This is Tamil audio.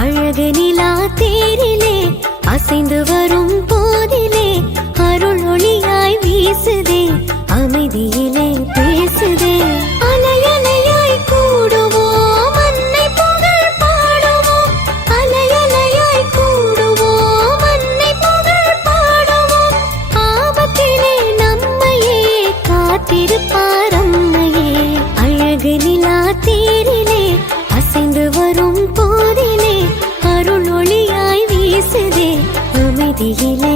அழகு நிலா தேரிலே அசைந்து வரும் போதிலே அருள் ஒளியாய் வீசுதே, அமைதியிலே பேசுதே. அலையலையாய் கூடுவோம், அன்னை புகழ் பாடுவோம். அலையலையாய் கூடுவோம், அன்னை புகழ் பாடுவோம். ஆபத்திலே நம்மையே காத்திருப்பார் அம்மையே. அழகு நிலா தேரிலே அசைந்து வரும் போதிலே அருள் ஒளியாய் வீசுதே, அமைதியிலே